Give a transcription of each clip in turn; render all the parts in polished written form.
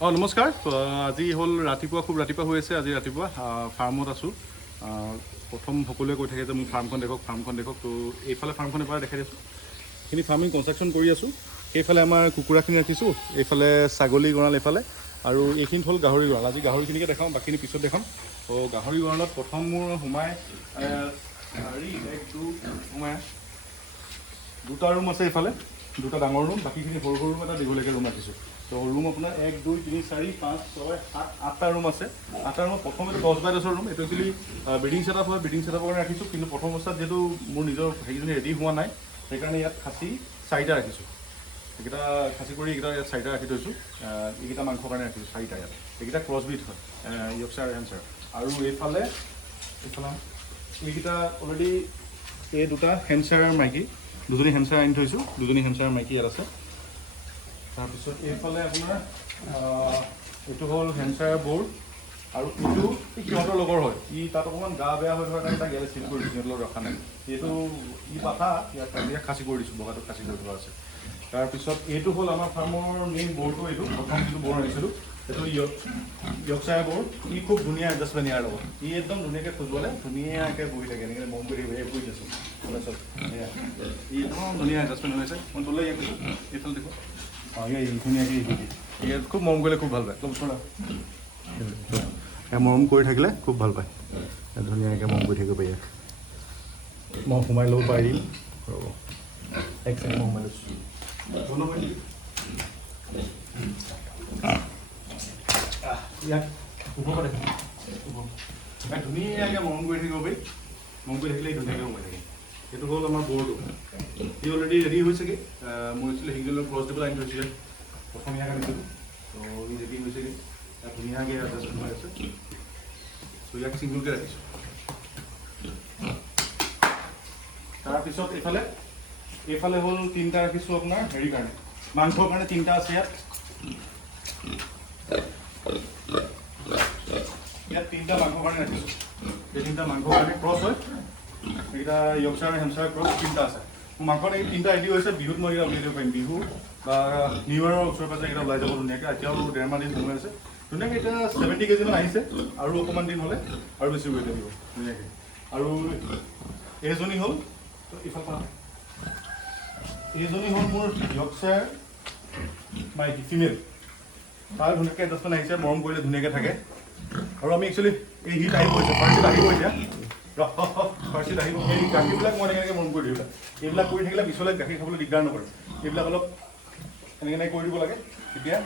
নমস্কাৰ আজি হ'ল ৰাতিপুৱা খুব ৰাতিপুৱা হৈ আছে আজি ৰাতিপুৱা ফাৰ্মত আছোঁ প্ৰথম সকলোৱে কৈ থাকে যে মোৰ ফাৰ্মখন দেখক তো এইফালে ফাৰ্মখন এবাৰ দেখাই দিছোঁ এইখিনি ফাৰ্মিং কনষ্ট্ৰাকশ্যন কৰি আছোঁ এইফালে আমাৰ কুকুৰাখিনি ৰাখিছোঁ এইফালে ছাগলী গঁৰাল এইফালে আৰু এইখিনি হ'ল গাহৰি গঁৰাল আজি গাহৰিখিনিকে দেখাওঁ বাকীখিনি পিছত দেখাম তো গাহৰি গঁৰালত প্ৰথম মোৰ সোমাই সোমাই দুটা ৰুম আছে এইফালে দুটা ডাঙৰ ৰুম বাকীখিনি সৰু সৰু ৰুম এটা দীঘলীয়াকৈ ৰুম ৰাখিছোঁ তো ৰুম আপোনাৰ 1 2 3 4 5 6 7 8টা ৰুম আছে 8টা ৰুমত প্ৰথম এইটো 10x10 ৰুম এইটো একচুৱেলি ব্ৰিডিং ছেটআপ হয় ব্ৰিডিং ছেটআপৰ কাৰণে ৰাখিছোঁ কিন্তু প্ৰথম অৱস্থাত যিহেতু মোৰ নিজৰ সেইখিনি ৰেডি হোৱা নাই সেইকাৰণে ইয়াত খাচী 4টা ৰাখিছোঁ এইকেইটা খাচী কৰি এইকেইটা ইয়াত 4টা ৰাখি থৈছোঁ এইকেইটা মাংসৰ কাৰণে ৰাখিছোঁ 4টা ইয়াত এইকেইটা ক্ৰছবিট হয় ইয়ৰ্কশ্বায়াৰ হেমশ্বায়াৰ আৰু এইফালে এইকেইটা অলৰেডি এই দুটা হেমশ্বায়াৰ মাইকী দুজনী হেমশ্বায়াৰ আনি থৈছোঁ দুজনী হেমশ্বায়াৰ মাইকী ইয়াত আছে তাৰপিছত এইফালে আপোনাৰ এইটো হ'ল হেমশ্বায়াৰ বোৰ আৰু এইটো সিহঁতৰ লগৰ হয় তাত অকণমান গা বেয়া হৈ থকাৰ কাৰণে তাক ইয়ালৈ চিল কৰি দিছোঁ সিহঁতৰ লগত ৰখা নাই এইটো পাঠা ইয়াত খাচী কৰি দিছোঁ বগাটো খাচী কৰি থোৱা আছে তাৰপিছত এইটো হ'ল আমাৰ ফাৰ্মৰ মেইন বৰটো এইটো প্ৰথম যিটো বৰ আনিছিলোঁ এইটো ইয়ৰ্কশ্বায়াৰ বৰ খুব ধুনীয়া এডজাষ্টমেণ্ট ইয়াৰ লগত একদম ধুনীয়াকৈ খোজোৱালে ধুনীয়াকৈ বহি থাকে এনেকৈ মম কৰি বহি দিছোঁ তাৰপিছত একদম ধুনীয়া এডজাষ্টমেণ্ট হৈছে মই তলৈ ইয়াক কৈছোঁ এইফালে দেখোঁ ধুনীয়াকৈ ইয়াত খুব মৰম কৰিলে খুব ভাল পায় মৰম কৰি থাকিলে খুব ভাল পায় ধুনীয়াকৈ মৰম কৰি থাকিব পাৰি ইয়াক মই সোমাই ল'ব পাৰিম ৰ'ব এক ছেকেণ্ড মই সোমাই লৈছোঁ ইয়াক শুব পাৰে ধুনীয়াকৈ মৰম কৰি থাকিব পাৰি মৰম কৰি থাকিলে ধুনীয়াকৈ সোমাই থাকে এইটো হ'ল আমাৰ বৰটো সি অলৰেডি ৰেডি হৈছেগৈ মই একচুৱেলি সিংজলৰ ক্ৰছ দিবলৈ আনি থৈছিলে প্ৰথম ইয়াক আনিছিলোঁ তো ই ৰেডি হৈছেগৈ ইয়াত ধুনীয়াকৈ এডজাষ্টমেণ্ট হৈ আছে তো ইয়াক চিংগুলকৈ ৰাখিছোঁ তাৰপিছত এইফালে হ'ল 3টা ৰাখিছোঁ আপোনাৰ হেৰিৰ কাৰণে মাংসৰ কাৰণে 3টা আছে ইয়াত 3টা মাংসৰ কাৰণে ৰাখিছোঁ এই 3টা মাংসৰ কাৰণে ক্ৰছ হয় এইকেইটা ইয়ৰ্কশ্বায়াৰ হেমশ্বায়াৰ ক্ৰছ 3টা আছে মোৰ মাংস 3টা ৰেডি হৈছে বিহুত মই এইকেইটা উলিয়াই দিব পাৰিম বিহু বা নিউ ইয়েৰৰ ওচৰে পাজৰে এইকেইটা ওলাই যাব ধুনীয়াকৈ এতিয়াও 1.5 মাহ দিন সময় আছে ধুনীয়াকৈ এতিয়া 70 কেজিমান আহিছে আৰু অকণমান দিন হ'লে আৰু বেছি ৱেইট আহিব ধুনীয়াকৈ আৰু এইজনী হ'ল এইজনী হ'ল মোৰ ইয়ৰ্কশ্বায়াৰ মাইকী ফিমেল তাৰ ধুনীয়াকৈ এডজাষ্টমেণ্ট আহিছে মৰম কৰিলে ধুনীয়াকৈ থাকে আৰু আমি একচুৱেলি এই হিট আহিব হৈছে ফাৰ্ষ্ট আহিব এতিয়া ফাৰ্ষ্ট আহিব এই গাখীৰবিলাক মই এনেকৈ মৰম কৰি দিওঁ এইবিলাক কৰি থাকিলে পিছলৈ গাখীৰ খাবলৈ দিগদাৰ নকৰে এইবিলাক অলপ এনেকৈ কৰি দিব লাগে তেতিয়া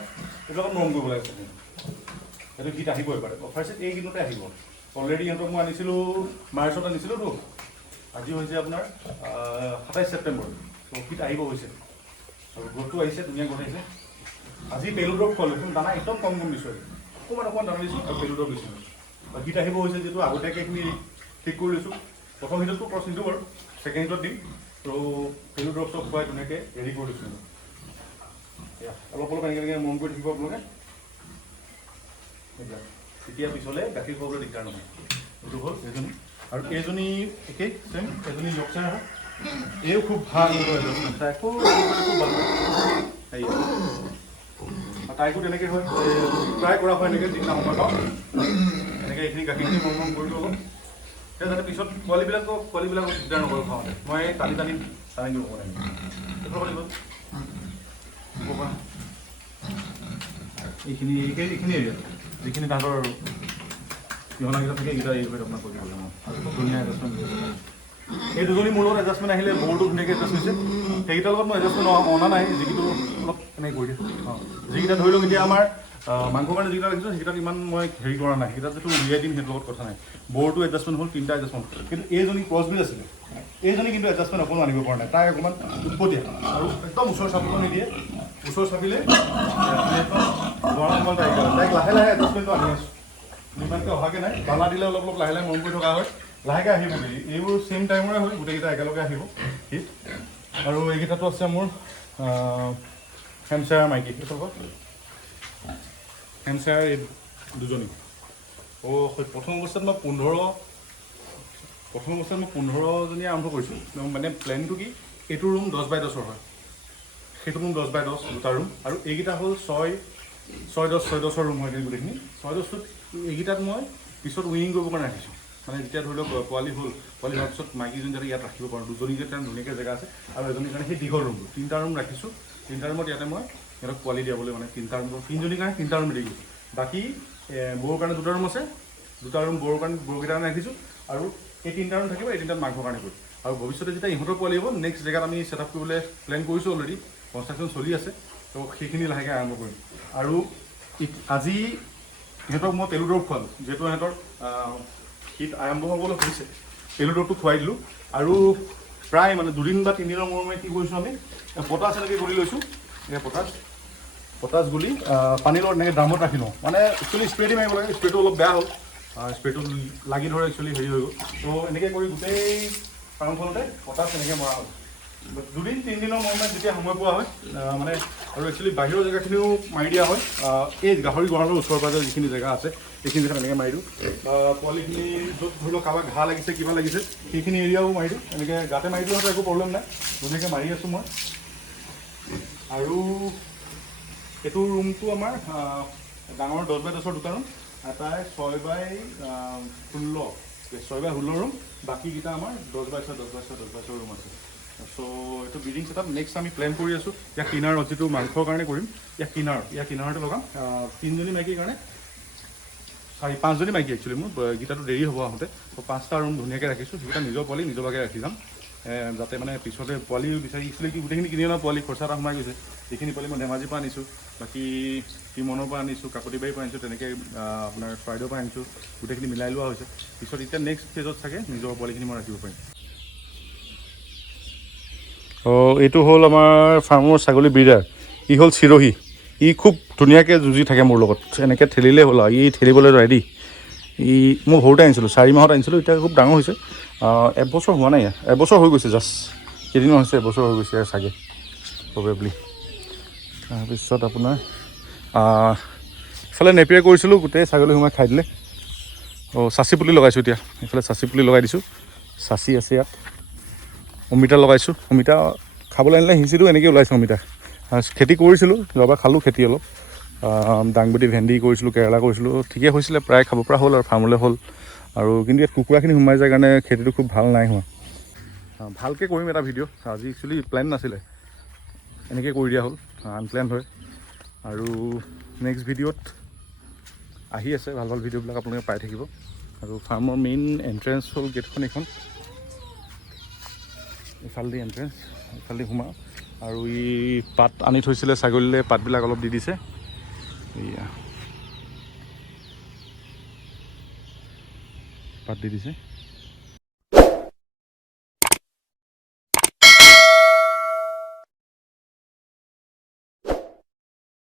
এইবিলাকত মৰম কৰিব লাগে সেইটো হিট আহিবই পাৰে ফাৰ্ষ্ট এই দিনতে আহিব অলৰেডি সিহঁতক মই আনিছিলোঁ মাৰ্চত আনিছিলোঁতো আজি হৈছে আপোনাৰ 27 ছেপ্টেম্বৰ তো হিট আহিব হৈছে আৰু গ্ৰ'থটো আহিছে ধুনীয়া গ্ৰ'থ আহিছে আজি পেলুড্ৰপ খোৱালোঁ দানা একদম কম দিছোঁ অকণমান দানা দিছোঁ আৰু পেলুড্ৰপ দিছোঁ হিট আহিব হৈছে যিহেতু আগতীয়াকৈ এইখিনি ঠিক কৰি লৈছোঁ প্ৰথম হিটতটো ক্ৰছ নিদিওঁ বাৰু ছেকেণ্ড হিটত দিম আৰু পেলু ড্ৰপ চপ খুৱাই ধুনীয়াকৈ ৰেডি কৰি দিছোঁ অলপ এনেকৈ মৰম কৰি থাকিব আপোনালোকে তেতিয়া পিছলৈ গাখীৰ খুৱাবলৈ দিগদাৰ নহয় এইটো হ'ল এইজনী আৰু এইজনী একেই ছেম এজনী ইয়ৰ্কশ্বায়াৰ হয় এইও খুব ভাল তাইকো খুব ভাল তাইকো তেনেকৈ হয় ট্ৰাই কৰা হয় এনেকৈ যিদিনা সময় পাওঁ এনেকৈ এইখিনি গাখীৰখিনি মৰম কৰি দিওঁ অলপ যাতে পিছত পোৱালিবিলাকক দিগদাৰ নকৰোঁ খাওঁতে মই টানি দিব এইখিনি এৰিয়াত যিখিনি তাহাঁতৰ সিহঁতকেইটা থাকে এইকেইটা এই আপোনাক কৰি দিব আৰু খুব ধুনীয়া এডজাষ্টমেণ্ট এই দুজনী মোৰ লগত এডজাষ্টমেণ্ট আহিলে বৰটো ধুনীয়াকৈ এডজাষ্ট হৈছে সেইকেইটাৰ লগত মই এডজাষ্টমেণ্ট অনা নাই যিকেইটো অলপ এনেকৈ কৰি দিওঁ যিকেইটা ধৰি লওক এতিয়া আমাৰ মাংসৰ কাৰণে যিকেইটা ৰাখিছোঁ সেইকেইটাত ইমান মই হেৰি কৰা নাই সেইকেইটা যিটো উলিয়াই দিম সেইটোৰ লগত কথা নাই বৰটো এডজাষ্টমেণ্ট হ'ল 3টা এডজাষ্টমেণ্ট কিন্তু এইজনী ক্ৰছবিট আছিলে এইজনী কিন্তু এডজাষ্টমেণ্ট অকণমান আনিব পৰা নাই তাই অকণমান উৎপতীয়া আৰু একদম ওচৰ চাপিব নিদিয়ে ওচৰ চাপিলে তাইক লাহে লাহে এডজাষ্টমেণ্টটো আনি আছোঁ ইমানকৈ অহাকৈ নাই দানা দিলে অলপ লাহে লাহে মৰম কৰি থকা হয় লাহেকৈ আহিব বুলি এইবোৰ ছেইম টাইমৰে হয় গোটেইকেইটা একেলগে আহিব হিট আৰু এইকেইটাতো আছে মোৰ হেমশ্বায়াৰ মাইকী হেমশ্বায়াৰ এই দুজনী প্ৰথম অৱস্থাত মই 15জনী আৰম্ভ কৰিছোঁ মানে প্লেনটো কি এইটো ৰুম 10x10 হয় সেইটো ৰুম 10x10 দুটা ৰুম আৰু এইকেইটা হ'ল 6 ছয় দহৰ ৰুম হয় গোটেইখিনি 6-10টোত এইকেইটাত মই পিছত উইনিং কৰিবৰ কাৰণে ৰাখিছোঁ মানে যেতিয়া ধৰি লওক পোৱালি হোৱাৰ পিছত মাইকীজনী যাতে ইয়াত ৰাখিব পাৰোঁ দুজনীকে তাৰ ধুনীয়াকৈ জেগা আছে আৰু এজনীৰ কাৰণে সেই দীঘল ৰুমটো 3টা ৰুম ৰাখিছোঁ 3টা ৰুমত ইয়াতে মই সিহঁতক পোৱালি দিয়াবলৈ মানে 3টা ৰুম 3জনীৰ কাৰণে 3টা ৰুম দি দিছোঁ বাকী বড়োৰ কাৰণে 2টা ৰুম আছে 2টা ৰুম বড়োৰ কাৰণে কাৰণে ৰাখিছোঁ আৰু এই 3টা ৰুম থাকিব এই 3টাত মাংসৰ কাৰণে কৰিম আৰু ভৱিষ্যতে যেতিয়া ইহঁতৰ পোৱালি হ'ব নেক্সট জেগাত আমি ছেট আপ কৰিবলৈ প্লেন কৰিছোঁ অলৰেডি কনষ্ট্ৰাকশ্যন চলি আছে তো সেইখিনি লাহেকৈ আৰম্ভ কৰিম আৰু আজি ইহঁতক মই পেলু দৰৱ খোৱালোঁ যিহেতু ইহঁতৰ শীত আৰম্ভ হ'বলৈ হৈছে পেলু দৰৱটো খুৱাই দিলোঁ আৰু প্ৰায় মানে 2 বা 3 দিনৰ মূৰে কি কৰিছোঁ আমি পটাছ এনেকৈ গুলি লৈছোঁ এই পটাছ গুলি পানীৰ লগত এনেকৈ ড্ৰামত ৰাখি লওঁ মানে একচুৱেলি স্প্ৰে দি মাৰিব লাগে স্প্ৰেটো অলপ বেয়া হ'ল স্প্ৰেটো লাগি ধৰে একচুৱেলি হেৰি হৈ গ'ল তো এনেকৈ কৰি গোটেই ফাৰ্মখনতে পটাছ এনেকৈ মৰা হ'ল 2-3 দিনৰ মূৰে যেতিয়া সময় পোৱা হয় মানে আৰু একচুৱেলি বাহিৰৰ জেগাখিনিও মাৰি দিয়া হয় এই গাহৰি গঁৰালৰ ওচৰে পাঁজৰে যিখিনি জেগা আছে সেইখিনি জেগাত এনেকৈ মাৰি দিওঁ পোৱালিখিনি য'ত ধৰি লওক কাৰোবাৰ ঘাঁহ লাগিছে কিবা লাগিছে সেইখিনি এৰিয়াও মাৰি দিওঁ এনেকৈ গাতে মাৰি দিওঁ একো প্ৰব্লেম নাই ধুনীয়াকৈ মাৰি আছোঁ মই আৰু এইটো ৰুমটো আমাৰ ডাঙৰ 10x10ৰ 2টা ৰুম এটাই 6x16 ৰুম বাকীকেইটা আমাৰ 10x10 ৰুম আছে চ' এইটো ব্ৰিডিং ছেটআপ নেক্সট আমি প্লেন কৰি আছোঁ ইয়াক কিনাৰত যিটো মাংসৰ কাৰণে কৰিম ইয়াক কিনাৰতে লগাম 3জনী মাইকীৰ কাৰণে 5জনী মাইকী একচুৱেলি মোৰ গীটাটো দেৰি হ'ব আহোঁতে ত' 5টা ৰুম ধুনীয়াকৈ ৰাখিছোঁ সেইকেইটা নিজৰ পোৱালি নিজৰ ভাগে ৰাখি যাম যাতে মানে পিছতে পোৱালি বিচাৰি একচুৱেলি কি গোটেইখিনি কিনি অনা পোৱালি খৰচা এটা সোমাই গৈছে যিখিনি পোৱালি মই ধেমাজিৰ পৰা আনিছোঁ বাকী টিমনৰ পৰা আনিছোঁ কাকতিবাৰীৰ পৰা আনিছোঁ তেনেকৈ আপোনাৰ চৰাইদেউৰ পৰা আনিছোঁ গোটেইখিনি মিলাই লোৱা হৈছে পিছত এতিয়া নেক্সট ফেজত চাগে নিজৰ পোৱালিখিনি মই ৰাখিব পাৰিম এইটো হ'ল আমাৰ ফাৰ্মৰ ছাগলী ব্ৰিডাৰ ই হ'ল চিৰহী ই খুব ধুনীয়াকৈ যুঁজি থাকে মোৰ লগত এনেকৈ ঠেলিলেই হ'ল আৰু ই ঠেলিবলৈ ৰেডি ই মই সৰুতে আনিছিলোঁ 4 মাহত আনিছিলোঁ এতিয়া খুব ডাঙৰ হৈছে 1 বছৰ হোৱা নাই 1 বছৰ হৈ গৈছে জাষ্ট কেইদিনো হৈছে 1 বছৰ হৈ গৈছে চাগে প্ৰবেবলি তাৰপিছত আপোনাৰ ইফালে নেপিয়াৰ কৰিছিলোঁ গোটেই ছাগলী সোমাই খাই দিলে চাচি পুলি লগাইছোঁ এতিয়া এইফালে চাচি পুলি লগাই দিছোঁ চাচি আছে ইয়াত অমিতা লগাইছোঁ অমিতা খাবলৈ আনিলে সিঁচিটো এনেকৈ ওলাইছোঁ অমিতা খেতি কৰিছিলোঁ যোৱাবাৰ খালোঁ খেতি অলপ দাংবডি ভেন্দি কৰিছিলোঁ কেৰেলা কৰিছিলোঁ ঠিকেই হৈছিলে প্ৰায় খাব পৰা হ'ল আৰু ফাৰ্মলৈ হ'ল আৰু কিন্তু ইয়াত কুকুৰাখিনি সোমাই যায় কাৰণে খেতিটো খুব ভাল নাই হোৱা ভালকৈ কৰিম এটা ভিডিঅ' আজি একচুৱেলি প্লেন নাছিলে এনেকৈ কৰি দিয়া হ'ল আনপ্লেন হয় আৰু নেক্সট ভিডিঅ'ত আহি আছে ভাল ভিডিঅ'বিলাক আপোনালোকে পাই থাকিব আৰু ফাৰ্মৰ মেইন এণ্ট্ৰেঞ্চ হ'ল গেটখন এইখন ইফালেদি এণ্ট্ৰেঞ্চ ইফালেদি সোমাওঁ আৰু ই পাত আনি থৈছিলে ছাগলীলৈ পাতবিলাক অলপ দি দিছে এয়া পাত দি দিছে